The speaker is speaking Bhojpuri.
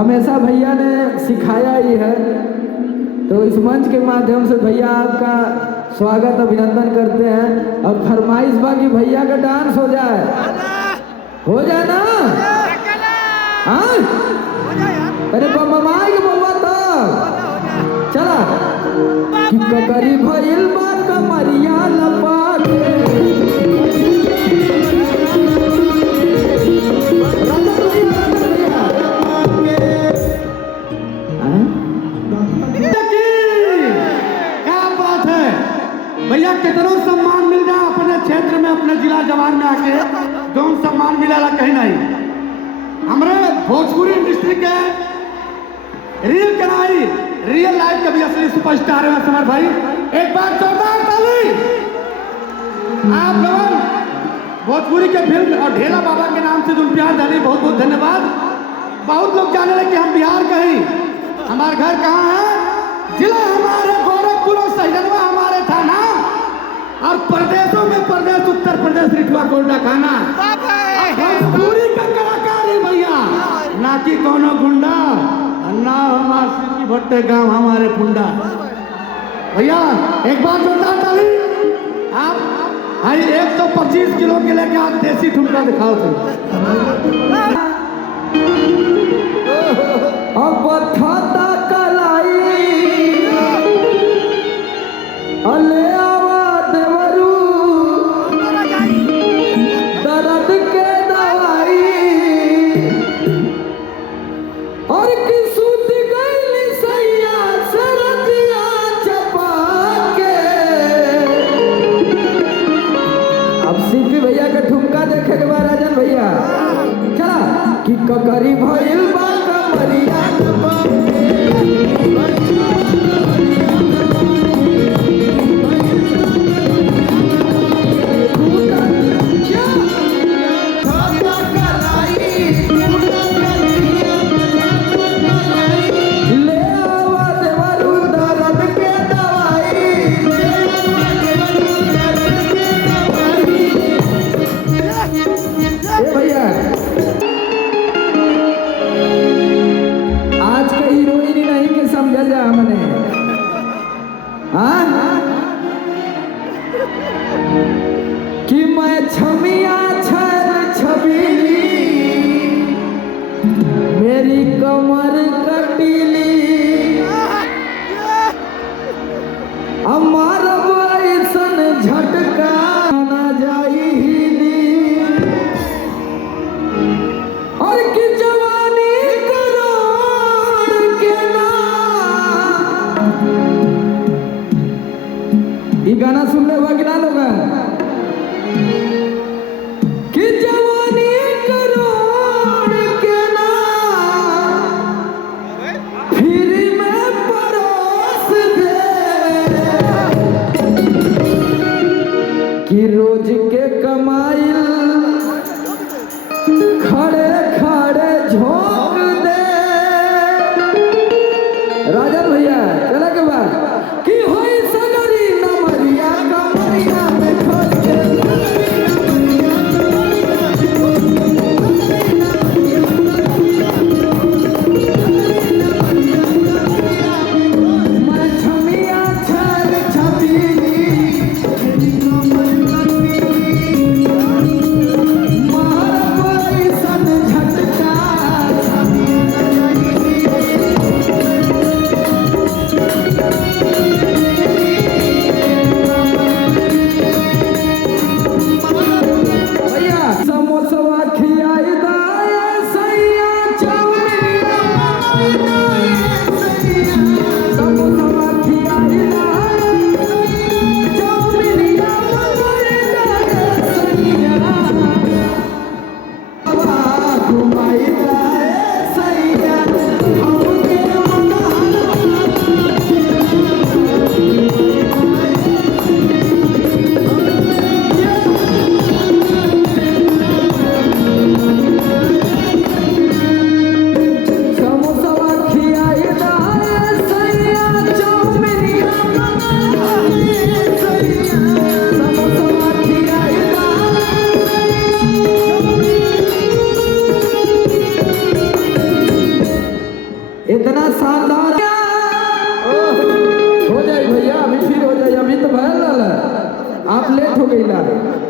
हमेशा भैया ने सिखाया ही है, तो इस मंच के माध्यम से भैया आपका स्वागत अभिनंदन करते हैं। और फरमाइश बा कि भैया का डांस हो जाए ना। हाँ अरे बम्बमाई के बउआ तब चला कि ककरी भइल बा कमरिया लपाटे भैया कितना सम्मान मिल जाए अपने क्षेत्र में, अपने जिला जवान में आके जो सम्मान मिला कहीं नहीं। हमारे भोजपुरी इंडस्ट्री के रियल कनाई, रियल लाइफ के भी असली सुपरस्टार है समर भाई। एक बार जोरदार ताली। आप लोग भोजपुरी के फिल्म और ढेला बाबा के नाम से जो प्यार डाली, बहुत बहुत धन्यवाद। बहुत लोग जाने लगे कि हम बिहार के ही, हमारा घर कहाँ है, जिला हमारे गोरखपुर और सैजनवा हमारे थाना, और प्रदेशों में प्रदेश उत्तर प्रदेश रिठवा कोल्डा खाना। भोजपुरी का कलाकार है भैया, ना कि कोनो गुंडा, ना हमारे भट्टे गांव हमारे पुंडा। भैया एक बार जोरदार ताली। आप 125 किलो के लेके आप देसी ठुमका दिखाओ थे। अब खाता कलाई अले आवा देवरू दर्द के दवाई और की सूत गईली सैया सरदिया चपा के। अब सिद्धि भैया का ठुमका देखे के बाद राजन भैया चला कि ककरी भइल बा कमरिया कि मैं छमिया छल छबीली मेरी कमर कटीली हमारा ऐसन झटका ना जाई और कि जवानी करोड़ के ना। ये गाना सुन ले हुआ कि ना लोग कि जवानी करोड़ के ना फिर में परोस दे कि रोज के कमाई खड़े खड़े झोंक दे। राजन भैया चला के बाद कि होई सगरी नमरिया कमरिया में खोज के झटका लेट हो गई ला